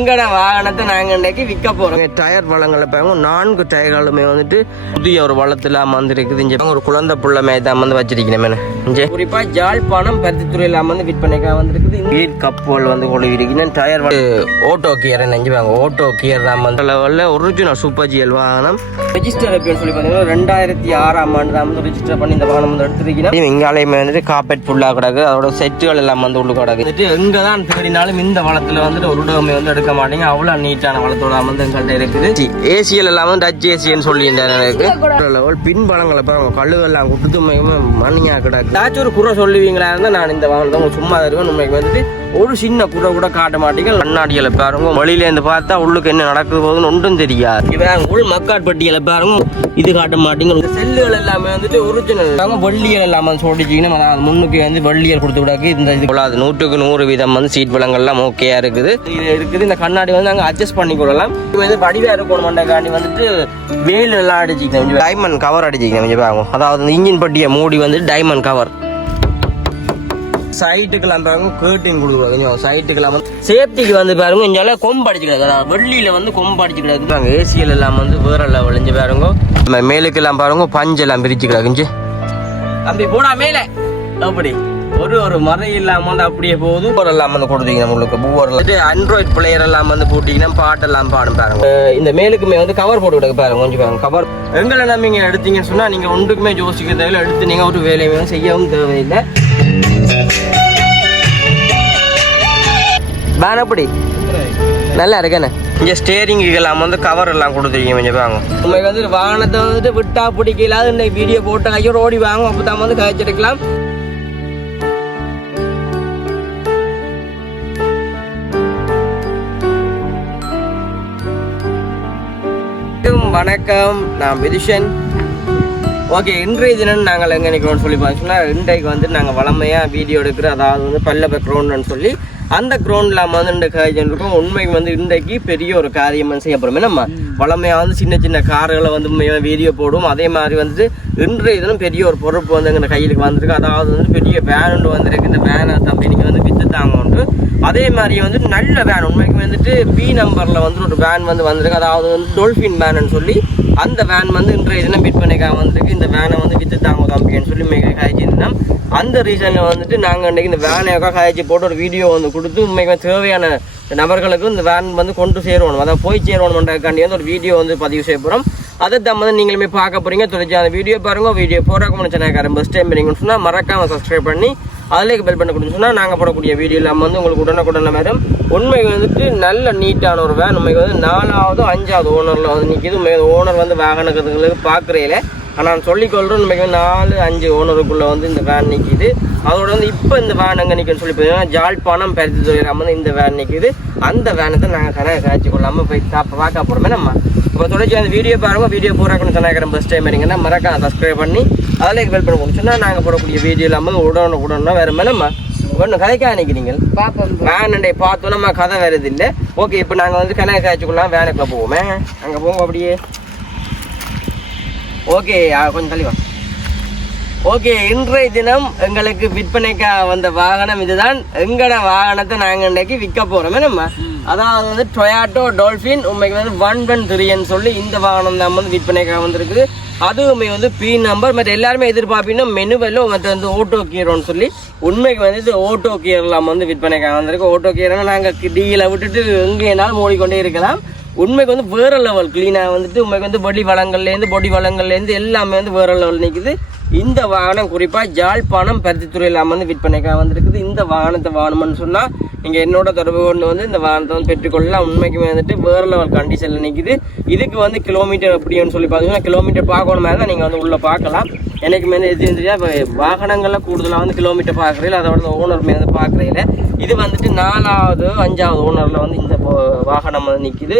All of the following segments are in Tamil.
எங்கட வாகனத்தை நாங்க இன்றைக்கு விற்க போறோம். டயர் வளங்களை பாருங்க, 4 டயர்களுமே வந்துட்டு புதிய ஒரு வளத்துல அமர்ந்துருக்குது. இங்க ஒரு குழந்தை புள்ள மேதான் வந்து வச்சிருக்கேன். குறிப்பா ஜாழ்ப்பாணம் பருத்தித்துறையில வந்து விற்பனைக்காக வந்திருக்குது. வீட் கப்புகள் வந்து கொழுவிருக்கேன். டயர் ஓட்டோ கியர் நெஞ்சுவாங்க. ஓட்டோ கியர் தான் வந்து லெவல்ல ஒரிஜினல் சூப்பர் ஜிஎல் வாகனம். ரெஜிஸ்டர் அப்படின்னு சொல்லி பார்த்தீங்கன்னா 2006ஆம் ஆண்டு தான் வந்து ரெஜிஸ்டர் பண்ணி இந்த வாகனம் வந்து எடுத்துருக்கீங்க. இங்காலையுமே வந்துட்டு காப்பெட் ஃபுல்லாக கிடக்கு. அதோட செட்டுகள் எல்லாம் வந்து உள்ள கிடக்கு. எங்க தான் தேடினாலும் இந்த வளத்துல வந்துட்டு ஒரு இடமே வந்து எடுக்க மாட்டேங்க. அவ்வளவு நீட்டான வளத்தோட வந்து எங்கள்கிட்ட இருக்குது. ஏசியல் எல்லாம் வந்து டச் ஏசின்னு சொல்லி லெவல் பின்பலங்களை பாருங்க, கல்லுகள் எல்லாம் கொடுத்து மணியா கிடக்கு. ஏதாச்சும் ஒரு குறை சொல்லுவீங்களா இருந்தால் நான் இந்த வாகனத்தை சும்மா தருவேன். உண்மைக்கு வந்துட்டு ஒரு சின்ன குறை கூட காட்ட மாட்டீங்க. கண்ணாடிகளை பாருங்க, வழியிலேருந்து பார்த்தா உள்ளுக்கு என்ன நடக்குது போகுதுன்னு ஒன்றும் தெரியாது. உள் மக்காட்பட்டியலை பாருங்க, இது காட்ட மாட்டீங்க. செல்லுகள் எல்லாமே வந்துட்டு ஒரிஜினல் வள்ளியல் எல்லாமே சொல்லிச்சிங்கன்னா முன்னுக்கு வந்து வள்ளியல் கொடுத்து விடாது. இந்த இது 100க்கு 100% வந்து சீட் பலங்கள்லாம் ஓகேயா இருக்குது. இது இருக்குது. இந்த கண்ணாடி வந்து நாங்கள் அட்ஜஸ்ட் பண்ணி கொள்ளலாம். இது வந்து வடிவா இருக்கணும் மண்டக்காண்டி வந்துட்டு வேல் எல்லாம் அடிச்சுக்கணும். Diamond cover அடிச்சுக்கணும். அதாவது இன்ஜின் பட்டியை மூடி வந்து டைமண்ட் கவர். சைட்டுக்கெல்லாம் பாருங்க கேர்டின் கொடுக்குறாங்க. சைட்டுக்கெல்லாம் வந்து சேஃப்டிக்கு வந்து பாருங்க இங்கே கொம்பு அடிச்சுக்கிறாங்க. வெள்ளியில வந்து கொம்பு அடிச்சுக்கிறாங்க. ஏசியல் எல்லாம் வந்து வேற லெவல் இங்கே பாருங்க. மேலுக்கெல்லாம் பாருங்க பஞ்செல்லாம் பிரிச்சுக்கிறாங்க. அப்படி போடா மேலே அப்படி ஒரு மறை இல்லாம வந்து அப்படியே போகுது. எல்லாம் வந்து கொடுத்தீங்க நம்மளுக்கு ஆண்ட்ராய்ட் பிளேயர் எல்லாம் வந்து போட்டீங்கன்னா பாட்டெல்லாம் பாடும் பாருங்க. இந்த மேலுக்குமே வந்து கவர் போட்டு விடுங்க பாருங்க. கொஞ்சம் பாருங்க கவர். எங்களை நம்பிங்க எடுத்தீங்கன்னு சொன்னா நீங்க ஒன்றுக்குமே யோசிக்க தேவையில்லை. எடுத்து நீங்க ஒரு வேலையை செய்யவும் தேவையில்லை. அப்படி நல்லா இருக்கேண்ணே. இங்கே ஸ்டேரிங்குக்கெல்லாம் வந்து கவர் எல்லாம் கொடுத்துருக்கீங்க. கொஞ்சம் வாங்க. உண்மைக்கு வந்து வாகனத்தை வந்துட்டு விட்டா பிடிக்கலாது. இன்னைக்கு வீடியோ போட்டு கையோட ஓடி வாங்க. அப்போ தான் வந்து காய்ச்செடுக்கலாம். வணக்கம், நான் விதிஷன். ஓகே, இன்றைய தினம் நாங்கள் எங்கே நிற்கிறோம்னு சொல்லி பார்த்தீங்கன்னா, இன்றைக்கு வந்து நாங்கள் வளமையாக வீடியோ எடுக்கிறோம். அதாவது வந்து பல்லவ க்ரௌண்டுன்னு சொல்லி அந்த க்ரௌண்டில் வந்து இந்த காய்ச்சல் இருக்கும். உண்மைக்கு வந்து இன்றைக்கு பெரிய ஒரு காரியம் வந்து செய்யப்படுமே. நம்ம வளமையாக வந்து சின்ன சின்ன கார்களை வந்து வீடியோ போடுவோம். அதே மாதிரி வந்து இன்றைய தினம் பெரிய ஒரு பொறுப்பு வந்து எங்கள் கையிலுக்கு வந்திருக்கு. அதாவது வந்து பெரிய வேன் ஒன்று வந்திருக்கு. இந்த வேனை கம்பெனிக்கு வந்து விற்று தாங்க உண்டு. அதே மாதிரி வந்து நல்ல வேன் உண்மைக்கு வந்துட்டு பி நம்பரில் வந்து ஒரு வேன் வந்து வந்திருக்கு. அதாவது வந்து டோல்ஃபின் வேனுன்னு சொல்லி அந்த வேன் வந்து இன்றைய தினம் விற்பனைக்காக வந்திருக்கு. இந்த வேனை வந்து விற்று தாங்க தம்பின்னு சொல்லி மிக காய்ச்சிருந்தோம். அந்த ரீசனில் வந்துட்டு நாங்கள் இன்றைக்கி இந்த வேனையாக காய்ச்சி போட்டு ஒரு வீடியோ வந்து கொடுத்து உண்மைக்கு தேவையான நபர்களுக்கு இந்த வேன் வந்து கொண்டு சேருவோம். அதாவது போய் சேருவோம்ன்றதுக்காண்டி வந்து ஒரு வீடியோ வந்து பதிவு செய்ய போகிறோம். அதை தான் வந்து நீங்களுமே பார்க்க போகிறீங்க. தொடர்ச்சி அந்த வீடியோ பாருங்கள். வீடியோ போகிறக்கு முன்னாடி சேனல்காரன் ஃபஸ்ட் டைம் பண்ணீங்கன்னு சொன்னால் மறக்காமல் சப்ஸ்கிரைப் பண்ணி அதில் பெல் பண்ண கொடுத்து சொன்னால் நாங்கள் போடக்கூடிய வீடியோ இல்லாமல் வந்து உங்களுக்கு உடனே மேடம். உண்மைக்கு வந்துட்டு நல்ல நீட்டான ஒரு வேன். உண்மைக்கு வந்து 4வது 5வது ஓனரில் வந்து நிற்கிது. உண்மைக்கு ஓனர் வந்து வாகனங்களுக்கு பார்க்குறையில. ஆனால் நான் சொல்லிக்கொள்கிறோம், உண்மைக்கு 4-5 ஓனருக்குள்ளே வந்து இந்த வேன் நிற்கிது. அதோட வந்து இப்போ இந்த வேன் அங்கே நிற்குன்னு சொல்லி பார்த்தீங்கன்னா ஜாழ்ப்பாணம் பருத்தித்துறையில் வந்து இந்த வேன் நிற்கிது. அந்த வேனை தான் நாங்கள் கணக்கு காய்ச்சி கொள்ளாமல் போய் பார்க்க போகிறோமே. நம்ம இப்போ தொடர்ச்சி அந்த வீடியோ பாருங்கள். வீடியோ போகிறாக்குன்னு சொன்னாக்கிறேன் ஃபஸ்ட் டைம் இருங்கன்னா மறக்காம சப்ஸ்கிரைப் பண்ணி அதில் பெல் பண்ண முடிச்சுன்னா நாங்கள் போடக்கூடிய வீடியோ இல்லாமல் உடனே வேறு மேலே நம்ம ஒன்று கதைக்காக நினைக்கிறீங்க. வேனண்டை பார்த்தோம் நம்ம கதை வருது இல்லை. ஓகே, இப்போ நாங்கள் வந்து கணக்கு காய்ச்சிக்கொள்ளலாம் வேனுக்குள்ளே போவோமே. அங்கே போவோம் அப்படியே. ஓகே, கொஞ்சம் தள்ளிவா. ஓகே, இன்றைய தினம் எங்களுக்கு விற்பனைக்காக வந்த வாகனம் இதுதான். எங்களோட வாகனத்தை நாங்கள் இன்றைக்கு விற்க போகிறோமே. நம்ம அதாவது வந்து டொயாட்டோ டோல்ஃபின் உண்மைக்கு வந்து 113ன்னு சொல்லி இந்த வாகனம் தான் வந்து விற்பனைக்காக வந்திருக்குது. அதுவுமே வந்து பி நம்பர். மற்ற எல்லாருமே எதிர்பார்ப்பீங்கன்னா மெனுவெல்லோ மற்ற வந்து ஓட்டோ கியரோன்னு சொல்லி உண்மைக்கு வந்து ஓட்டோ கியர்லாம் வந்து விற்பனைக்காக வந்திருக்கு. ஓட்டோ கியர்னா நாங்கள் டீயில் விட்டுட்டு எங்கேனாலும் ஓடிக்கொண்டே இருக்கலாம். உண்மைக்கு வந்து வேறு லெவல் க்ளீனாக வந்துட்டு உண்மைக்கு வந்து பொடி வளங்கள்லேருந்து எல்லாமே வந்து வேறு லெவல் நிற்குது. இந்த வாகனம் குறிப்பாக ஜாழ்ப்பாணம் பருத்தித்துறையில் வந்து விற்பனைக்காக வந்திருக்குது. இந்த வாகனத்தை வாங்கணும்னு சொன்னால் நீங்கள் என்னோட தொடர்பு கொண்டு வந்து இந்த வாகனத்தை வந்து பெற்றுக்கொள்ளலாம். உண்மைக்குமே வந்துட்டு வேறு லெவல் கண்டிஷனில் நிற்குது. இதுக்கு வந்து கிலோமீட்டர் எப்படின்னு சொல்லி பார்த்தீங்கன்னா கிலோமீட்டர் பார்க்கணும் மாதிரி தான் நீங்கள் வந்து உள்ளே பார்க்கலாம். எனக்குமே வந்து எது தெரியா இப்போ வாகனங்களில் கூடுதலாக வந்து கிலோமீட்டர் பார்க்குறீங்களா, அதோட ஓனருமே வந்து பார்க்குறீங்கள. இது வந்துட்டு 4வது 5வது ஓனரில் வந்து இந்த வாகனம் வந்து நிற்கிது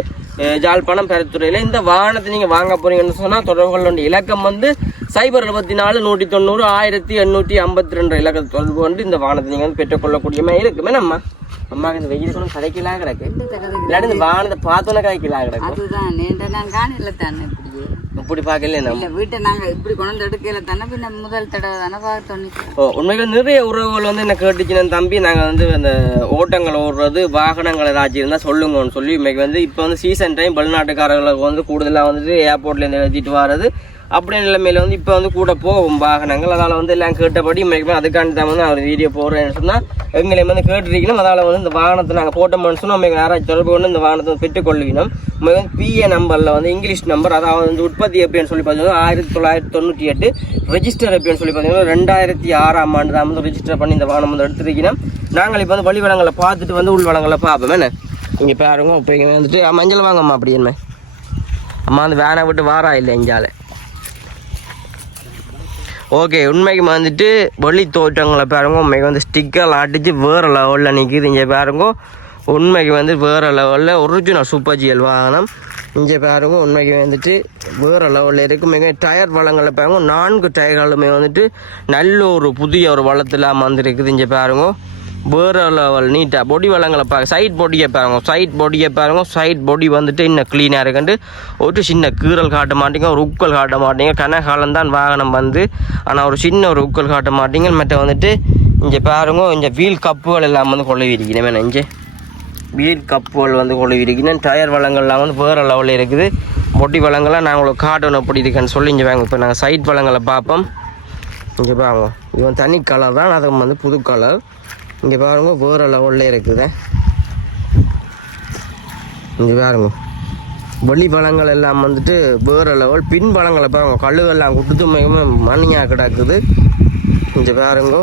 ஜாழ்ப்பாணம் பருத்தித்துறையில். இந்த வாகனத்தை நீங்கள் வாங்க போகிறீங்கன்னு சொன்னால் தொடர்பு கொள்ள வேண்டிய இலக்கம் வந்து 074 190 1852 இலக்கத்தை தொடர்பு கொண்டு இந்த வாகனத்தை நீங்கள் வந்து பெற்றுக்கொள்ளக்கூடியமே இருக்குமே. நம்ம அம்மாவுக்கு இந்த வெயில் கூட கதைக்கலாம் கிடக்கு. இல்லாட்டி இந்த வாகனத்தை பார்த்தோன்னே கதைக்கலாம் கிடக்கு. இப்படி பார்க்கல இல்லை வீட்டை நாங்கள் இப்படி கொண்டு எடுக்கல தானே பின்ன முதல் தடவை தானே பார்த்தோம். உண்மைக்கு நிறைய உறவுகள் வந்து என்ன கேட்டுச்சுன்னு தம்பி நாங்கள் வந்து அந்த ஓட்டங்கள் ஓடுறது வாகனங்கள் ஏதாச்சும் இருந்தால் சொல்லுங்கன்னு சொல்லி இன்னைக்கு வந்து இப்போ வந்து சீசன் டைம் வெளிநாட்டுக்காரர்களுக்கு வந்து கூடுதலாக வந்துட்டு ஏர்போர்ட்லேருந்து எழுதிட்டு வர்றது அப்படியே நிலைமையில வந்து இப்போ வந்து கூட போகும் வாகனங்கள். அதால் வந்து எல்லாம் கேட்டபடி இன்னைக்குமே அதுக்காண்டி தான் வந்து அவர் வீடியோ போடுறேன்னு சொன்னால் எங்களை வந்து கேட்டுருக்கணும். அதால் வந்து இந்த வாகனத்தை நாங்கள் போட்டோம்னு சொன்னால் நம்ம யாராச்சும் தொடர்பு கொண்டு இந்த வாகனத்தை பெற்றுக்கொள்ளிக்கணும். நம்ம வந்து பிஏ நம்பரில் வந்து இங்கிலீஷ் நம்பர் அதாவது வந்து உற்பத்தி எப்படின்னு சொல்லி பார்த்தீங்கன்னா 1998 ரெஜிஸ்டர் எப்படின்னு சொல்லி பார்த்தீங்கன்னா 2006ஆம் ஆண்டு தான் வந்து ரெஜிஸ்டர் பண்ணி இந்த வாகனம் வந்து எடுத்துருக்கணும். நாங்கள் இப்போ வந்து வழி வளங்களை பார்த்துட்டு வந்து உள் வளங்களை பார்ப்போம். என்ன இங்கே பாருங்க இப்போ இங்கே வந்துட்டு மஞ்சள் வாங்கம்மா அப்படி என்ன அம்மா வந்து வேனை விட்டு வாரா இல்லை எங்கால. ஓகே உண்மைக்கு வந்துட்டு வெளி தோற்றங்களை பாருங்க உண்மைக்கு வந்து ஸ்டிக்கர் அடித்து வேறு லெவலில் நிற்கிது. இங்கே பாருங்க உண்மைக்கு வந்து வேறு லெவலில் ஒரிஜினல் சூப்பர் ஜிஎல் வாகனம். இங்கே பாருங்க உண்மைக்கு வந்துட்டு வேறு லெவலில் இருக்குது. மிக டயர் வளங்களை பாருங்க 4 டயர்களுமே வந்துட்டு நல்ல ஒரு புதிய ஒரு வளத்தில் வந்துருக்குது. இங்கே பாருங்க வேறு லெவல் நீட்டாக பொடி வளங்களை பாருங்க. சைட் பொடியை பாருங்க சைட் பொடி வந்துட்டு இன்னும் க்ளீனாக இருக்குன்ட்டு ஒரு சின்ன கீரல் காட்ட மாட்டீங்க, ஒரு உக்கல் காட்ட மாட்டீங்க. கனகாலம் தான் வாகனம் வந்து ஆனால் ஒரு சின்ன ஒரு உக்கல் காட்ட மாட்டீங்க. மற்ற வந்துட்டு இங்கே பாருங்க இங்கே வீல் கப்புகள் எல்லாம் வந்து கொள்ளைவிருக்கணும். வேணும் இங்கே வீல் கப்புகள் வந்து கொள்ளைவிருக்கணும். டயர் வளங்கள்லாம் வந்து வேறு லெவலில் இருக்குது. பொடி வளங்கள்லாம் நான் உங்களுக்கு காட்டணும் எப்படி இருக்குன்னு சொல்லி இங்கே வாங்க. இப்போ நாங்கள் சைட் வளங்களை பார்ப்போம். இங்கே பாருங்க இது வந்து தனி கலர் தான், அது வந்து புது கலர். இங்கே பாருங்க வேறு லெவலில் இருக்குது. இங்கே பாருங்க வெளி பழங்கள் எல்லாம் வந்துட்டு வேறு லெவல். பின் பழங்களை பாருங்க கல்லுகள்லாம் கொடுத்து மிகவும் மணியாக கிடக்குது. இங்கே பாருங்க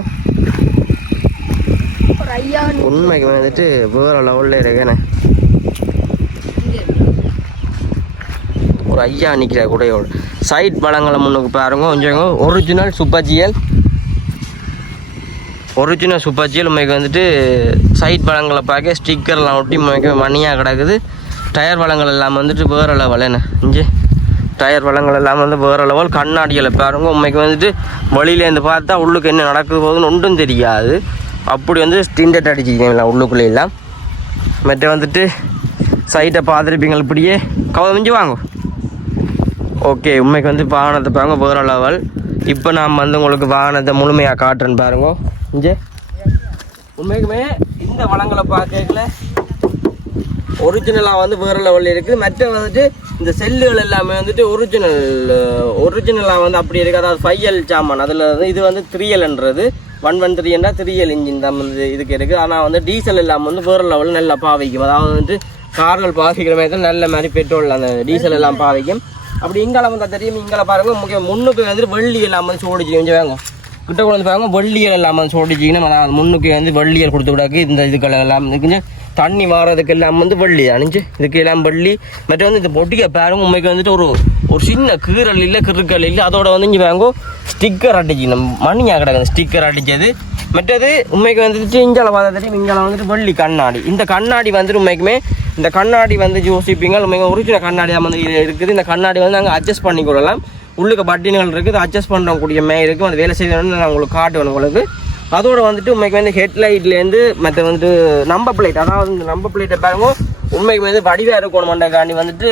உண்மைக்கு வந்துட்டு வேறு லெவலில் இருக்கேனே. ஒரு ஐயா நிற்கிற கூடையோடு சைட் பழங்களை முன்னுக்கு பாருங்க கொஞ்சம் ஒரிஜினல் சூப்பர் ஜிஎல் உண்மைக்கு வந்துட்டு சைட் பழங்களை பார்க்க ஸ்டிக்கர்லாம் ஒட்டி உண்மைக்கு மணியாக கிடக்குது. டயர் வளங்கள் எல்லாம் வந்துட்டு வேறு லெவல். என்ன இங்கே டயர் வளங்கள் எல்லாம் வந்து வேறு லெவல். கண்ணாடிகளை பாருங்க உண்மைக்கு வந்துட்டு வழியிலேருந்து பார்த்தா உள்ளுக்கு என்ன நடக்குது போகுதுன்னு ஒன்றும் தெரியாது. அப்படி வந்து ஸ்டிண்டட் அடிச்சிக்கிங்களா உள்ளுக்குள்ளே எல்லாம். மற்ற வந்துட்டு சைட்டை பார்த்துருப்பீங்க இப்படியே கவனிஞ்சு வாங்க. ஓகே உண்மைக்கு வந்து வாகனத்தை பாருங்க வேறு லெவல். இப்போ நாம் வந்து உங்களுக்கு வாகனத்தை முழுமையாக காட்டுறேன்னு பாருங்க. இங்கே உண்மைக்குமே இந்த வளங்களை பார்க்கல ஒரிஜினலாக வந்து வேறு லெவலில் இருக்குது. மற்ற வந்துட்டு இந்த செல்லுகள் எல்லாமே வந்துட்டு ஒரிஜினலாக வந்து அப்படி இருக்குது. அதாவது 5L சாமான் அதில் வந்து இது வந்து 3Lன்றது 113 3L இன்ஜின் தான் வந்து இதுக்கு இருக்குது. ஆனால் வந்து டீசல் எல்லாம் வந்து வேறு லெவலில் நல்லா பாவிக்கும். அதாவது வந்துட்டு கார்கள் பாவிக்கிற மாதிரி தான் நல்ல மாதிரி பெட்ரோல் அந்த டீசல் எல்லாம் பாவிக்கும். அப்படி இங்கால வந்து தெரியும். இங்கால பாருங்க முக்கியம் முன்னுக்கு வந்துட்டு வெள்ளி எல்லாம் வந்து சோடிச்சு கொஞ்சம் வாங்க கிட்ட கொண்டு வந்து பாருங்க வெள்ளியல் எல்லாம் வந்து சோடிச்சிங்கன்னா அதாவது முன்னுக்கு வந்து வெள்ளியல் கொடுத்து விடாக்கு. இந்த இதுக்கள் எல்லாம் கொஞ்சம் தண்ணி மாறதுக்கு எல்லாம் வந்து வெள்ளி அணிஞ்சு இதுக்கு எல்லாம் வெள்ளி. மற்ற வந்து இந்த பொட்டியை பாருங்க உண்மைக்கு வந்துட்டு ஒரு சின்ன கீரல் இல்லை கிறுக்கல் இல்லை. அதோட வந்து இங்கே வாங்க ஸ்டிக்கர் அடிச்சு நம்ம மணியாக கிடக்குது ஸ்டிக்கர் அடித்தது. மற்றது உண்மைக்கு வந்துட்டு இங்கால பார்த்தா தெரியும். இங்கால வந்துட்டு வெள்ளி கண்ணாடி. இந்த கண்ணாடி வந்துட்டு உண்மைக்குமே இந்த கண்ணாடி வந்து யோசிப்பீங்க உண்மைக்கு ஒரிஜினல் கண்ணாடியாக வந்து இருக்குது. இந்த கண்ணாடி வந்து நாங்கள் அட்ஜஸ்ட் பண்ணி கொள்ளலாம். உள்ளுக்கு பட்டின்கள் இருக்குது அட்ஜஸ்ட் பண்ணுறக்கூடிய மே இருக்கும். அது வேலை செய்யணும்னு நான் உங்களுக்கு காட்டுவேன் உங்களுக்கு. அதோடு வந்துட்டு உண்மைக்கு வந்து ஹெட்லைட்லேருந்து மற்ற வந்துட்டு நம்பர் பிளேட் அதாவது இந்த நம்பர் பிளேட்டை பாருங்க உண்மைக்கு வந்து வடிவாக இருக்கணுமாண்டக்காண்டி வந்துட்டு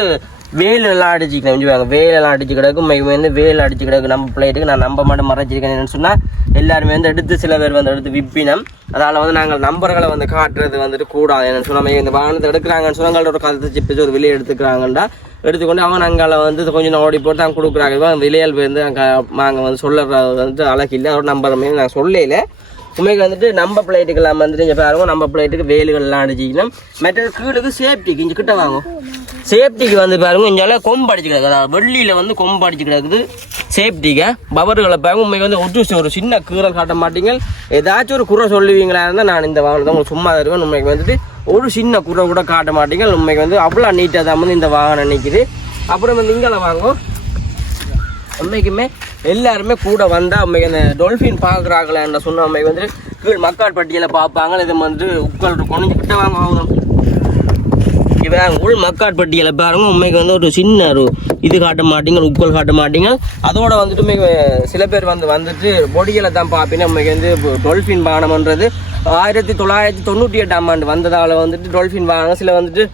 வேலெல்லாம் அடிச்சுக்கிறேன் கொஞ்சம் வேலெல்லாம் அடிச்சு கிடக்கு. உண்மைக்கு வந்து வேல் அடிச்சு கிடக்கு நம்பர் பிளேட்டுக்கு. நான் நம்ப மட்டும் மறைச்சிருக்கேன். என்னென்னு சொன்னால் எல்லாருமே வந்து எடுத்து சில பேர் வந்து எடுத்து விற்பினம். அதால் வந்து நாங்கள் நம்பர்களை வந்து காட்டுறது வந்துட்டு கூடாது. என்னென்னு சொன்னால் இந்த வாகனத்தை எடுக்கிறாங்கன்னு சொன்னாங்களோட ஒரு கருத்தை சிப்பிச்சு ஒரு விலையை எடுத்துக்கிறாங்கண்டா எடுத்துக்கொண்டு அவங்க அங்கே வந்து கொஞ்சம் ஓடி போட்டு அவங்க கொடுக்குறாங்க. விலையால் வந்து நாங்கள் வந்து சொல்லுறது வந்துட்டு அழகில்லை. அதோட நம்பர் மீது நாங்கள் சொல்லல. உண்மைக்கு வந்துட்டு நம்பர் பிளேட்டுக்கெல்லாம் வந்துட்டு இங்கே பாருங்க நம்பர் பிளேட்டுக்கு வேலுகள்லாம் அடிச்சிக்கணும். மற்ற கீழுக்கு சேஃப்டிக்கு இங்கே கிட்ட வாங்கும். சேஃப்டிக்கு வந்து பாருங்க இங்கே கொம்பு அடிச்சு கிடக்குது. அதாவது வெள்ளியில் வந்து கொம்பு அடிச்சு கிடக்குது சேஃப்டிக்கு. பவர்களை பாருங்க உண்மைக்கு வந்து ஒரு சின்ன கீரல் காட்ட மாட்டீங்க. ஏதாச்சும் ஒரு குறை சொல்லுவீங்களா இருந்தால் நான் இந்த வாகனத்தை உங்களுக்கு சும்மா இருக்கேன். உண்மைக்கு வந்துட்டு ஒரு சின்ன குறை கூட காட்ட மாட்டீங்க. உண்மைக்கு வந்து அவ்வளோ நீட்டாக தான் வந்து இந்த வாகனம் நிற்கிது. அப்புறம் வந்து இங்கே வாங்கும் உண்மைக்குமே எல்லாருமே கூட வந்தால் உண்மைக்கு அந்த டொல்ஃபின் பார்க்குறாங்களேன்ற சொன்ன உண்மைக்கு வந்து கீழ் மக்கள் பட்டியலை பார்ப்பாங்க. இதை வந்து உட்கால் கொண்டு கிட்ட வாங்க இவன் உள் மக்காட் பட்டியலை பாருங்க உண்மைக்கு வந்து ஒரு சின்ன ஒரு இது காட்ட மாட்டீங்க உட்கோல் காட்ட மாட்டீங்க. அதோட வந்துட்டு சில பேர் வந்துட்டு பொடிகளை தான் பார்ப்பீங்க. உண்மைக்கு வந்து டொல்ஃபின் வாகனம்ன்றது 1998ஆம் ஆண்டு வந்ததால் வந்துட்டு டொல்ஃபின் வாகனம் சில வந்துட்டு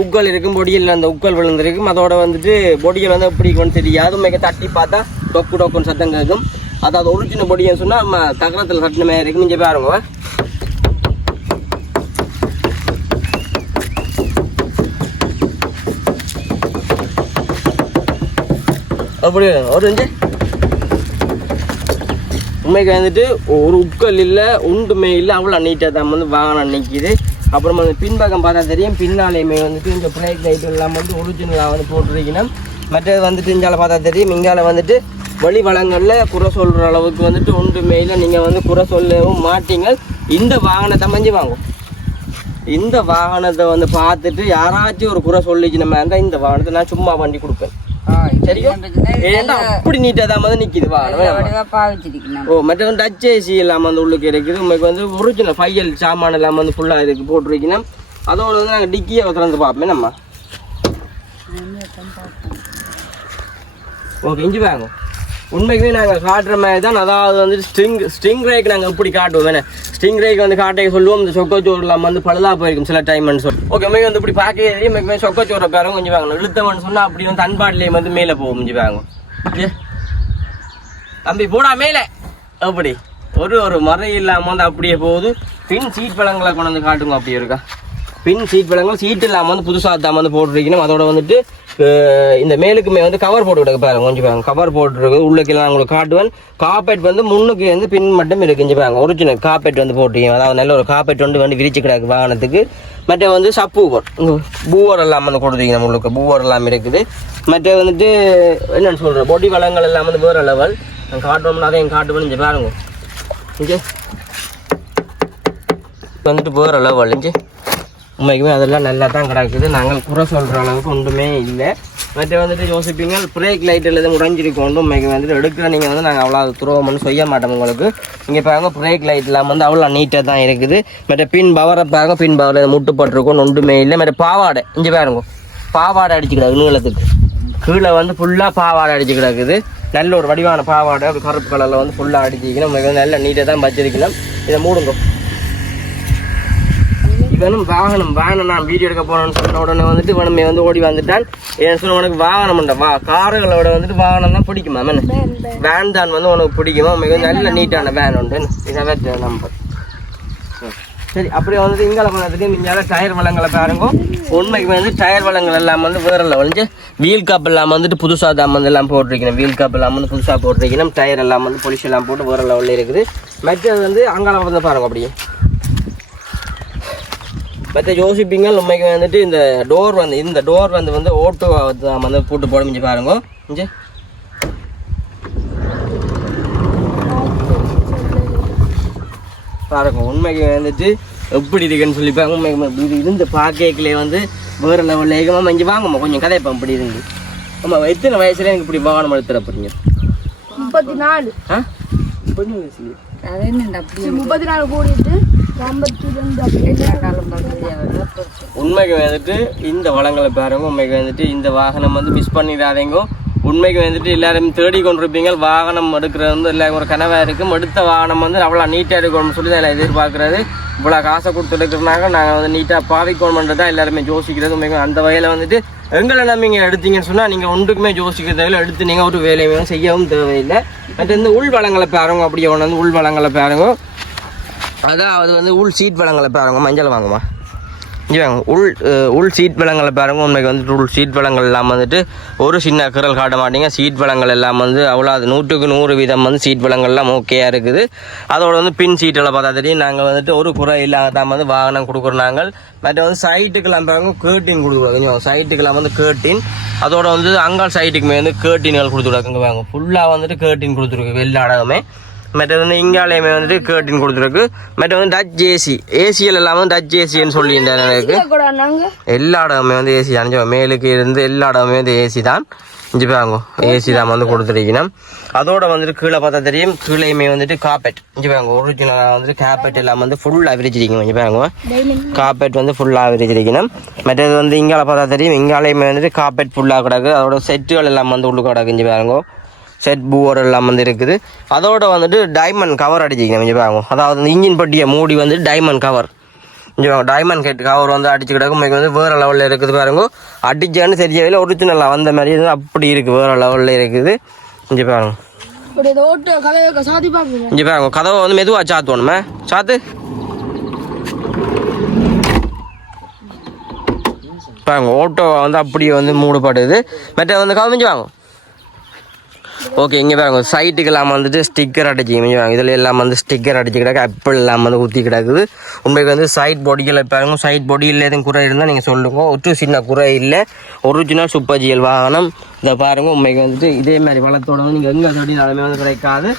உக்கல் இருக்கும், பொடியில் அந்த உக்கல் விழுந்திருக்கும். அதோட வந்துட்டு பொடியில் வந்து எப்படி கொண்டு தெரியாது, உண்மைக்கு தட்டி பார்த்தா டொக்கு டொக்குன்னு சத்தம் கேட்கும். அதாவது ஒரிஜினல் பொடின்னு சொன்னால் நம்ம தகரத்தில் சட்டின மாதிரி இருக்கும். இங்கே பாருங்க அப்படி ஒரு உண்மைக்கு வந்துட்டு ஒரு உட்கல் இல்லை, உண்டுமே இல்லை, அவ்வளோ நீட்டாக தான் வந்து வாகனம் நிற்கிது. அப்புறமா வந்து பின்பக்கம் பார்த்தா தெரியும், பின்னாலேயுமே வந்துட்டு இந்த பிரேக் லைட் எல்லாம் வந்து ஒரிஜினலாக வந்து போட்டிருக்கணும். மற்றது வந்துட்டு இங்கால பார்த்தா தெரியும், இங்கால வந்துட்டு வழி வளங்களில் குறை சொல்கிற அளவுக்கு வந்துட்டு ஒன்றுமே இல்லை. நீங்கள் வந்து குறை சொல்லவும் மாட்டீங்க. இந்த வாகனத்தை மஞ்சி வாங்கும். இந்த வாகனத்தை வந்து பார்த்துட்டு யாராச்சும் ஒரு குறை சொல்லிச்சு நம்ம இருந்தால் இந்த வாகனத்தை நான் சும்மா வண்டி கொடுப்பேன். சரியா? ஏன்னா அப்படி நீட்டாக தான் வந்து நிற்கிது வாகனம். ஓ மற்ற வந்து டச் ஏசி இல்லாமல் வந்து உள்ளுக்கு இருக்குது. உங்களுக்கு வந்து ஒரிஜினல் ஃபைல் சாமான் இல்லாமல் வந்து ஃபுல்லாக இதுக்கு போட்டிருக்கணும். அதோட வந்து நாங்கள் டிக்கியை திறந்து பார்ப்போம் நம்ம. ஓகே இஞ்சி வாங்க. உண்மைக்குமே நாங்கள் காட்டுற மாதிரி தான். அதாவது வந்து ஸ்ட்ரிங் ரேக் நாங்கள் எப்படி காட்டுவோம் வேணே. ஸ்ட்ரிங் ரேக் வந்து காட்டையை சொல்லுவோம். இந்த சொக்கச்சோறு இல்லாமல் வந்து பழுதாக போயிருக்கும் சில டைம்னு சொல்லி. ஓகே உண்மைக்கு வந்து இப்படி பார்க்கவே உண்மைக்குமே சொக்கச்சோரை பேரும் கொஞ்சம் வாங்கணும். இழுத்தவன்னு சொன்னால் அப்படி வந்து அன்பாட்லேயே வந்து மேலே போகும். கொஞ்சம் வாங்க தம்பி போடா மேலே. அப்படி ஒரு மறை இல்லாமல் வந்து அப்படியே போகுது. பின் சீட் பழங்களை கொண்டு வந்து காட்டுங்க. அப்படியே இருக்கா பின் சீட் பழங்கள் சீட் இல்லாமல் வந்து புதுசாக தான் வந்து போட்டுருக்கணும். அதோட வந்துட்டு இந்த மேலுக்குமே வந்து கவர் போட்டு விடுங்க பாருங்க. கொஞ்சம் பாருங்க கவர் போட்டுருக்கு. உள்ளுக்கு நான் உங்களுக்கு காட்டுவேன். காப்பெட் வந்து முன்னுக்கு வந்து பின் மட்டும் இருக்கு. கொஞ்சம் பாருங்க ஒரிஜினல் காப்பெட் வந்து போட்டிருக்கீங்க. அதாவது நல்ல ஒரு காப்பெட் வந்து விரிச்சு கிடக்கு வாகனத்துக்கு. மற்ற வந்து சப்பூவர் பூவர் எல்லாம் வந்து கொடுத்துருக்கீங்க. நம்மளுக்கு பூவர் எல்லாம் இருக்குது. மற்ற வந்துட்டு என்னென்னு சொல்கிறேன், பொடி வளங்கள் எல்லாம் வந்து வேறு லெவல். நான் காட்டுவோம்னா அதையும் காட்டுவேன். இங்கே பாருங்க இங்கே வந்துட்டு வேறு லெவல். இங்கே உண்மைக்குமே அதெல்லாம் நல்லா தான் கிடக்குது. நாங்கள் குறை சொல்கிற அளவுக்கு ஒன்றுமே இல்லை. மற்ற வந்துட்டு யோசிப்பீங்க பிரேக் லைட்டில் எதுவும் உடஞ்சிருக்கோண்டு. உண்மைக்கு வந்துட்டு எடுக்கிற நீங்கள் வந்து நாங்கள் அவ்வளோ துரோகம்னு செய்ய மாட்டோம் உங்களுக்கு. இங்கே பாருங்க பிரேக் லைட்லாம் வந்து அவ்வளோ நீட்டாக தான் இருக்குது. மற்ற பின் பவரை பாருங்க, பின் பவரில் முட்டுப்பட்டிருக்கோன்னு ஒன்றுமே இல்லை. மற்ற பாவாடை இங்கே பாருங்க பாவாடை அடிச்சு கிடக்கு. நீளத்துக்கு கீழே வந்து ஃபுல்லாக பாவாடை அடிச்சு கிடக்குது. நல்ல ஒரு வடிவான பாவாடை ஒரு கருப்பு கலரில் வந்து ஃபுல்லாக அடிச்சிக்கணும். உங்களுக்கு வந்து நல்ல நீட்டாக தான் வச்சிருக்கணும். இதை மூடுங்க. இவனும் வாகனம் நான் வீடியோ எடுக்க போனேன்னு சொன்ன உடனே வந்துட்டு இவனுமே வந்து ஓடி வந்துட்டான். ஏன்னு சொன்ன உனக்கு வாகனம் காருகளோட வந்துட்டு வாகனம் தான் பிடிக்குமா? வேன் தான் வந்து உனக்கு பிடிக்குமா? மிக நல்ல நீட்டான வேன் உண்டு. இதை நம்பர் சரி. அப்படியே வந்துட்டு இங்கால பண்ணதுக்கு இங்கால டயர் வளங்களை பாருங்க. உண்மைக்கு வந்து டயர் வளங்கள் எல்லாம் வந்து வேற லெவல். வீல் காப் எல்லாம் வந்துட்டு புதுசாக தான் வந்து எல்லாம் போட்டிருக்கணும். வீல் காப் எல்லாம் வந்து புதுசாக போட்டிருக்கணும். டயர் எல்லாம் வந்து பொலிஷ் எல்லாம் போட்டு வேற லெவலில் இருக்குது. மற்றது வந்து அங்கால வந்து பாருங்க. அப்படியே மற்ற யோசிப்பீங்க. உண்மைக்கு வந்துட்டு இந்த டோர் வந்து ஓட்டோ வந்து போட்டு போட முடிஞ்சு பாருங்க. இங்கே பாருங்க உண்மைக்கு வந்துட்டு எப்படி இருக்குன்னு சொல்லிப்பாங்க. உண்மைக்கு இது இருந்து பார்க்கலே வந்து வேறு லெவலில் ஏகமாக இங்கே வாங்கம்மா கொஞ்சம் கதைப்பா இப்படி இருந்து. ஆமாம் எத்தனை வயசுல எனக்கு இப்படி வாகனம் எடுத்துற போறீங்க? 34. கொஞ்சம் வயசுல 34 கூடிட்டு 52. உண்மைக்கு வந்துட்டு இந்த வளங்களை பாருங்க. உண்மைக்கு வந்துட்டு இந்த வாகனம் வந்து மிஸ் பண்ணிடாதீங்க. உண்மைக்கு வந்துட்டு எல்லாரும் தேடி கொண்டிருப்பீங்க. வாகனம் எடுக்கிறது வந்து எல்லாருக்கும் ஒரு கனவாக இருக்கும். எடுத்த வாகனம் வந்து அவ்வளோ நீட்டாக இருக்கணும்னு சொல்லி தான் எல்லாம் எதிர்பார்க்குறது. இவ்வளோ காசை கொடுத்து எடுக்கிறனால நாங்கள் வந்து நீட்டாக பாவிக்கணும்ன்றது தான் எல்லாருமே யோசிக்கிறது. உண்மைக்கு அந்த வகையில் வந்துட்டு எங்களை நம்பிங்க எடுத்தீங்கன்னு சொன்னால் நீங்கள் ஒன்றுக்குமே யோசிக்கிற தேவையில்லை. எடுத்து நீங்கள் ஒரு வேலையுமே செய்யவும் தேவையில்லை. மற்ற இந்த உள் வளங்களை பாருங்க. அப்படியே ஒன்று வந்து உள் வளங்களை பாருங்க. அதாவது வந்து உள் சீட் வளங்களை பாருங்க. மஞ்சள் வாங்குமா இங்கே வாங்க. உள் சீட் வளங்களை பாருங்க. உண்மைக்கு வந்துட்டு உள் சீட் வளங்கள் எல்லாம் வந்துட்டு ஒரு சின்ன கீரல் காட்ட மாட்டீங்க. சீட் வளங்கள் எல்லாம் வந்து அவ்வளோ 100% வந்து சீட் வளங்கள்லாம் ஓகேயாக இருக்குது. அதோட வந்து பின் சீட்டெல்லாம் பார்த்தா தெரியும். நாங்கள் வந்துட்டு ஒரு குறை இல்லாத தான் வந்து வாகனம் கொடுக்குறோம். நாங்கள் மற்ற வந்து சைட்டுக்கெல்லாம் பாருங்க கேர்டின் கொடுக்குறோம். கொஞ்சம் சைட்டுக்கெல்லாம் வந்து கேர்டின். அதோட வந்து அங்கால் சைட்டுக்குமே வந்து கேர்டின்கள் கொடுத்துருக்காங்க. வாங்க ஃபுல்லாக வந்துட்டு கேர்டின் கொடுத்துருக்கு எல்லா இடமே. மற்றது வந்து இங்காலையுமே வந்துட்டு கேர்டின் கொடுத்துருக்கு. மற்ற வந்து டச் ஏசியில் எல்லாம் வந்து டச் ஏசின்னு சொல்லியிருந்தேன். எனக்கு எல்லா இடமே வந்து ஏசி தான். மேலுக்கு இருந்து எல்லா இடமே வந்து ஏசி தான். இஞ்சி பாருங்க ஏசி தான் வந்து கொடுத்துருக்கணும். அதோட வந்துட்டு கீழே பார்த்தா தெரியும். கீழேயுமே வந்துட்டு காப்பெட் இஞ்சி பாருங்க. ஒரிஜினலாக வந்துட்டு காப்பெட் எல்லாம் வந்து ஃபுல்லாக விரிச்சிருக்கணும். இஞ்சி பாருங்க காப்பெட் வந்து ஃபுல்லாக விரிச்சிருக்கணும். மற்றது வந்து இங்கால பார்த்தா தெரியும். இங்காலையுமே வந்துட்டு காப்பெட் ஃபுல்லாக கிடக்கு. அதோட செட்டுகள் எல்லாம் வந்து உள்ளுக்கு கிடக்கு. இஞ்சி பாருங்க செட் பூவர் எல்லாம் வந்து இருக்குது. அதோட வந்துட்டு டைமண்ட் கவர் அடிச்சிக்கணும். கொஞ்சம் பாருங்க. அதாவது இன்ஜின் பட்டியை மூடி வந்து டைமண்ட் கவர் இங்கே டைமண்ட் ஹெட் கவர் வந்து அடிச்சு கிடக்கும் இன்னைக்கு வந்து வேறு லெவலில் இருக்குது பாருங்க அடிச்சான்னு தெரியவில்லை ஒரிஜினலாக வந்த மாதிரி இது அப்படி இருக்குது வேறு லெவலில் இருக்குது இங்கே பாருங்க இங்கே பாருங்க கதவை வந்து மெதுவாக சாத்துவோணுமே சாத்து பாருங்க ஓட்டோ வந்து அப்படியே வந்து மூடப்படுது மற்ற வந்து கவனிஞ்சு வாங்க ஓகே இங்கே பாருங்க சைட்டுக்கு எல்லாம் வந்துட்டு ஸ்டிக்கர் அடிச்சு வாங்க இதில் எல்லாம் வந்து ஸ்டிக்கர் அடிச்சு கிடக்கு ஆப்பிள் எல்லாம் வந்து ஊற்றி கிடக்குது உண்மைக்கு வந்து சைட் பொடிகளை பாருங்க சைட் பொடியில் எதுவும் குறை இருந்தால் நீங்கள் சொல்லுங்க ஒரு சின்ன குறை இல்லை ஒரிஜினல் சூப்பர் ஜிஎல் வாகனம் இதை பாருங்க உண்மைக்கு வந்துட்டு இதே மாதிரி வளத்தோட வந்து நீங்கள் எங்கே தேடினாலுமே வந்து கிடைக்காது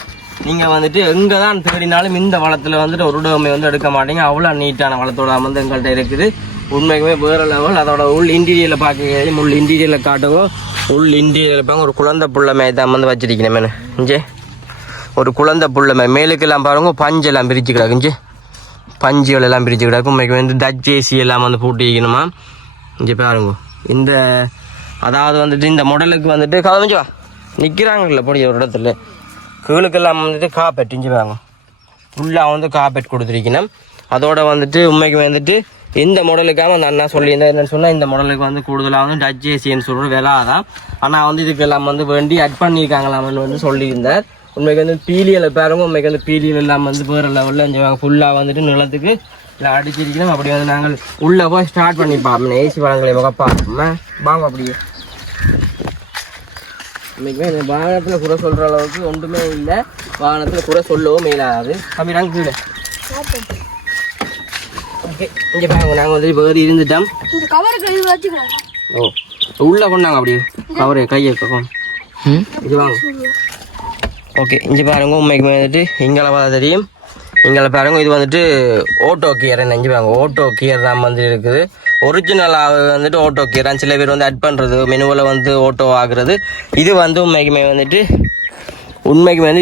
நீங்கள் வந்துட்டு எங்கே தான் தேடினாலும் இந்த வளத்தில் வந்துட்டு ஒரு உடமை வந்து எடுக்க மாட்டீங்க அவ்வளோ நீட்டான வளத்தோட வந்து எங்கள்கிட்ட இருக்குது உண்மைக்குமே வேறு லெவல் அதோட உள் இன்டீரியரில் பார்க்க உள் இன்டீரியரில் காட்டுவோம் உள் இன்டீரியர் பாருங்க ஒரு குழந்தை புள்ள மேலே தான் வந்து வச்சிருக்கேன் மேனு இங்கே ஒரு குழந்தை புள்ள மேலுக்கெல்லாம் பாருங்க பஞ்சு எல்லாம் பிரித்து கிடக்குஞ்சு பஞ்சுகள் எல்லாம் பிரித்து கிடக்கும் உண்மைக்கு வந்து டச் ஏசி எல்லாம் வந்து பூட்டி வைக்கணுமா இங்கே பாருங்க இந்த அதாவது வந்துட்டு இந்த மாடலுக்கு வந்துட்டு கதவஞ்சு வா நிற்கிறாங்கல்ல பொடி ஒரு இடத்துல கீழுக்கெல்லாம் வந்துட்டு காப்பெட் இஞ்சி பாருங்க ஃபுல்லாக வந்து காப்பெட் கொடுத்துருக்கணும் அதோட வந்துட்டு உண்மைக்கு வந்துட்டு இந்த மாடலுக்காக அந்த அண்ணா சொல்லியிருந்தேன் என்னென்னு சொன்னால் இந்த மாடலுக்கு வந்து கூடுதலாக வந்து டச் ஏசின்னு சொல்கிற விலை தான் ஆனால் வந்து இதுக்கெல்லாம் வந்து வேண்டி அட் பண்ணியிருக்காங்களாமன்னு வந்து சொல்லியிருந்தார் உண்மைக்கு வந்து பீலியில் பாருங்க உண்மைக்கு வந்து பீலியில் எல்லாம் வந்து வேறு லெவலில் இங்கே ஃபுல்லாக வந்துட்டு நிலத்துக்கு இல்லை அடிச்சிருக்கணும் அப்படி வந்து நாங்கள் உள்ளே போய் ஸ்டார்ட் பண்ணி பார்ப்போம் ஏசி வளங்களை முக பார்ப்போம் வாங்க அப்படியே இன்றைக்குமே இந்த வாகனத்தில் குறை சொல்கிற அளவுக்கு ஒன்றுமே இல்லை வாகனத்தில் குறை சொல்லவும் மேலாது கம்மிடாங்க கீழே ஓகே இங்கே பாருங்க நாங்கள் வந்து இப்போ இருந்துட்டோம் ஓ உள்ளே கொண்டாங்க அப்படியே கவரு கையை இது வாங்க ஓகே இங்கே பாருங்க உண்மைக்கு வந்துட்டு எங்களை பார்த்தா தெரியும் எங்களை பாருங்க இது வந்துட்டு ஓட்டோ கியர் என்ன இங்கே பாருங்க ஓட்டோ கியர் தான் வந்து இருக்குது ஒரிஜினலாக வந்துட்டு ஓட்டோ கியர் சில பேர் வந்து அட் பண்ணுறது மெனுவில் வந்து ஓட்டோ ஆகுறது இது வந்து உண்மைக்குமே வந்துட்டு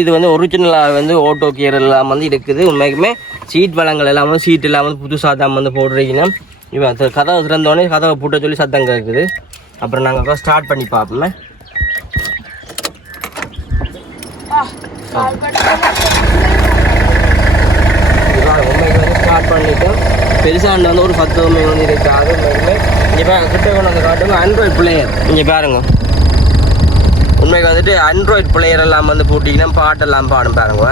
இது வந்து ஒரிஜினலாக வந்து ஓட்டோ கியர் எல்லாம் வந்து இருக்குது உண்மைக்குமே சீட் வளங்கள் எல்லாம் வந்து சீட் எல்லாம் வந்து புதுசாக தான் வந்து போடுறீங்கன்னா இவன் கதவை திறந்தோடனே கதவை பூட்ட சொல்லி சத்தம் கேட்குது அப்புறம் நாங்கள் ஸ்டார்ட் பண்ணி பார்ப்போமே உண்மைக்கு வந்து ஸ்டார்ட் பண்ணிட்டோம் பெருசாண்டு வந்து ஒரு 10 வந்து இருக்காது உண்மைக்குமே இங்கே கிட்ட கொண்டு வந்து காட்டுங்க ஆண்ட்ராய்டு பிளேயர் இங்கே பாருங்க உண்மைக்கு வந்துட்டு ஆண்ட்ராய்டு பிளேயர் எல்லாம் வந்து போட்டிங்கன்னா பாட்டெல்லாம் பாடும் பாருங்க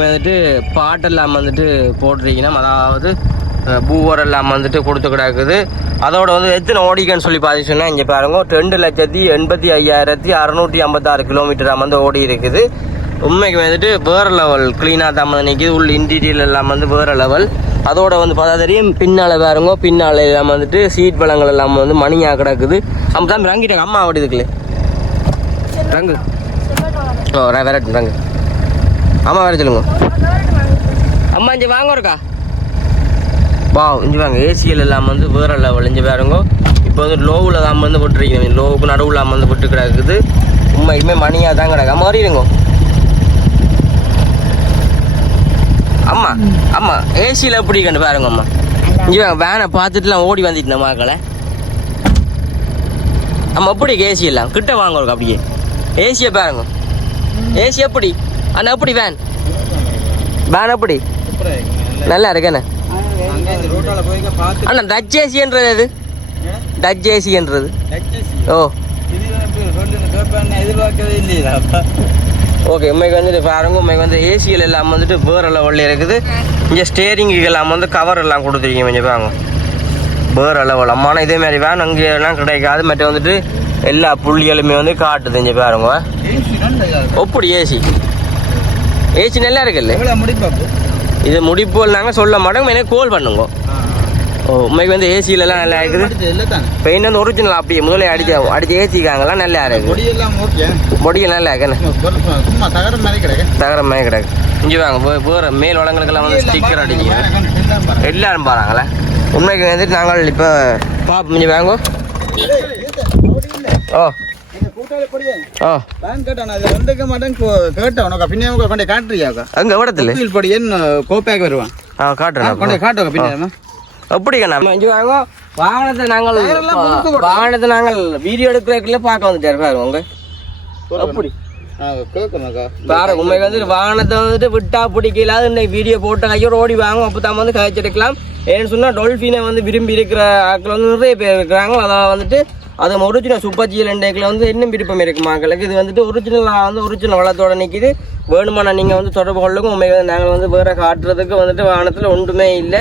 வந்துட்டு பாட்டெல்லாம் வந்துட்டு போட்டிருக்கீங்கன்னா அதாவது பூவர் எல்லாம் வந்துட்டு கொடுத்து கிடக்குது அதோட வந்து எத்தனை ஓடிக்கன்னு சொல்லி பார்த்தீங்கன்னா இங்கே பாருங்க 2,85,656 கிலோமீட்டர் வந்து ஓடி இருக்குது உண்மைக்கு வந்துட்டு வேறு லெவல் க்ளீனாக தான் வந்து நிற்கிது உள்ள இன்டீரியர் எல்லாம் வந்து வேறு லெவல் அதோட வந்து பார்த்தா தெரியும் பின்னால் பாருங்க பின்னால் எல்லாம் வந்துட்டு சீட் பழங்கள் எல்லாம் வந்து மணியாக கிடக்குது நம்ம தான் ரங்கிட்டாங்க அம்மா ஓடிதுக்குள்ளே ரங்கு ஓ விரட்டு ரங்கு அம்மா வேற சொல்லுங்க அம்மா இங்கே வாங்க இருக்கா வா இங்கே வாங்க ஏசிஎல் எல்லாம் வந்து வேறு லெவல் இங்கே பாருங்க இப்போ வந்து லோவில் தான் வந்து விட்டுருக்கீங்க லோவுக்கு நடுவில் வந்து விட்டு கிடக்குது உண்மைக்குமே மணியாக தான் கிடக்கு அம்மா வரையிருங்க அம்மா அம்மா ஏசியில் எப்படி கண்டு பாருங்க அம்மா இங்கே வேனை பார்த்துட்டுலாம் ஓடி வந்துட்டு இந்த மாக்களை அம்மா எப்படி ஏசி எல்லாம் கிட்ட வாங்க இருக்கா அப்படியே ஏசியை பாருங்க ஏசி எப்படி அண்ணா எப்படி வேன் எப்படி நல்லா இருக்கண்ணே அண்ணா டச் ஏசின்றது எது டச் ஏசின்றது ஓ ஓகே உண்மைக்கு வந்துட்டு பாருங்க உண்மைக்கு வந்து ஏசியில் எல்லாம் வந்துட்டு வேறு லெவலில் இருக்குது இங்கே ஸ்டேரிங்குக்கு எல்லாம் வந்து கவர் எல்லாம் கொடுத்துருக்கீங்க கொஞ்சம் பாருங்க வேறு லெவல் அம்மான இதே மாதிரி வேன் அங்கேயெல்லாம் கிடைக்காது மற்ற வந்துட்டு எல்லா புள்ளிகளுமே வந்து காட்டுது இங்கே பாருங்க எப்படி ஏசி நல்லா இருக்குல்ல இது முடிப்போல் நாங்கள் சொல்ல மாட்டோம் எனக்கு கோல் பண்ணுங்க ஓ உண்மைக்கு வந்து ஏசியிலலாம் நல்லா இருக்குது பெயிண்ட் வந்து ஒரிஜினல் அப்படியே முதல்ல அடித்து ஏசிக்காங்கலாம் நல்லா இருக்குது பொடியெல்லாம் நல்லா இருக்குண்ணே தகரம் மாதிரி கிடக்கு இங்கே வாங்க வேறு மேல் வளங்களுக்கெல்லாம் வந்து ஸ்டிக்கர் அடிச்சிங்க எல்லாரும் பாருங்களே உண்மைக்கு வந்துட்டு நாங்கள் இப்போ பாப்போம் இங்கே வாங்க ஓ ஓ அங்கே விடத்துல கோப்பேக்கு வருவான் காட்டுறேன் காட்டுவாங்க அப்படிங்க நம்ம இங்கே வாங்க வாகனத்தை நாங்கள் வீடியோ எடுக்கிறதுக்குள்ள பார்க்க வந்துட்டாரு பாருங்க உங்க அப்படி பாரு உண்மைக்கு வந்து வாகனத்தை வந்துட்டு விட்டா பிடிக்கல இன்னைக்கு வீடியோ போட்டு கையோட ஓடி வாங்க அப்பதான் வந்து கழிச்செடுக்கலாம். ஏன்னு சொன்னா டொல்ஃபினை வந்து விரும்பி இருக்கிற ஆட்கள் வந்து நிறைய பேர் இருக்கிறாங்க. அதான் வந்துட்டு அது ஒரிஜினல் சூப்பர் ஜிஎல் இண்டேக்கில் வந்து இன்னும் விருப்பம் இருக்கு மக்களுக்கு. இது வந்துட்டு ஒரிஜினல் வளத்தோட நிற்கிது. வேணுமானா நீங்கள் வந்து தொடர்பு கொள்ளுங்க. உண்மைக்கு வந்து நாங்கள் வந்து வேறு காட்டுறதுக்கு வந்துட்டு வாகனத்தில் ஒன்றுமே இல்லை.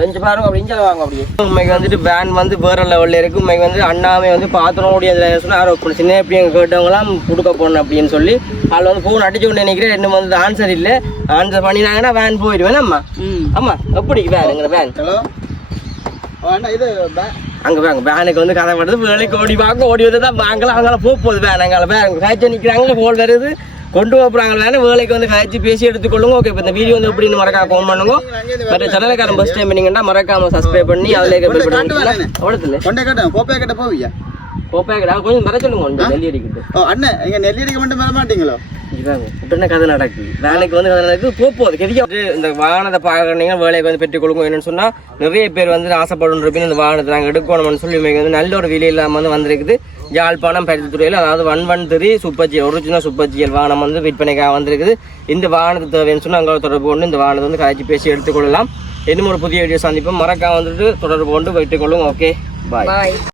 கொஞ்சம் பாருங்க அப்படின்னு வாங்க அப்படியே. உண்மைக்கு வந்துட்டு வேன் வந்து வேறு லெவலில் இருக்குது. உண்மைக்கு வந்து அண்ணாமே வந்து பார்த்துடும் முடியாது சொன்னால் சின்ன எப்படி எங்கள் கேட்டவங்களாம் கொடுக்க போகணும் அப்படின்னு சொல்லி அதில் வந்து ஃபோன் அடிச்சு கொண்டு நினைக்கிறேன். இன்னும் வந்து ஆன்சர் இல்லை. ஆன்சர் பண்ணினாங்கன்னா வேன் போயிடுவேன். அம்மா எப்படி வேனுங்கிற வேன் அங்கே வாங்க வேனுக்கு வந்து கதை பண்ணுறது வேலைக்கு ஓடி வாங்க ஓடி வந்து தான் வாங்கலாம். அங்கே போகுது வேன் அங்கே வேன் காய்ச்சி நிற்கிறாங்க போல் வருது கொண்டு போகிறாங்க வேணும் வேலைக்கு வந்து காய்ச்சி பேசி எடுத்துக்கொள்ளுங்க. ஓகே இப்போ இந்த வீடியோ வந்து எப்படின்னு மறக்காம ஃபோன் பண்ணுங்க. மற்ற சேனலுக்கான ஃபர்ஸ்ட் டைம் பண்ணீங்கன்னா மறக்காம சப்ஸ்கிரைப் பண்ணி அதில் கோப்பையா கொஞ்சம் வர சொல்லுங்க நெல்லி அடிக்கிட்டு அண்ணன் எங்க நெல்லி அடிக்க மட்டும் வர மாட்டீங்களோ உடனே கதை நடக்குது வேலைக்கு வந்து கதை நடக்குது போகுது கெதிக்க இந்த வாகனத்தை பார்க்குறீங்க வேலைக்கு வந்து பெற்றுக் கொடுக்கும். என்னன்னு சொன்னால் நிறைய பேர் வந்து ஆசைப்படும் இந்த வாகனத்தை நாங்கள் எடுக்கணும்னு சொல்லி வந்து நல்ல ஒரு விலை இல்லாமல் வந்து வந்திருக்குது. யாழ்ப்பாணம் பருத்தித்துறையில் அதாவது 113 super GL original super GL வாகனம் வந்து விற்பனைக்காக வந்திருக்குது. இந்த வாகனத்துக்கு தேவைன்னு சொன்னால் அங்கே தொடர்பு கொண்டு இந்த வாகனத்தை வந்து காய்ச்சி பேசி எடுத்துக்கொள்ளலாம். இன்னும் ஒரு புதிய வீடியோ சந்திப்போம். மறக்காம வந்துட்டு தொடர்பு கொண்டு வைத்துக்கொள்ளும். Okay bye.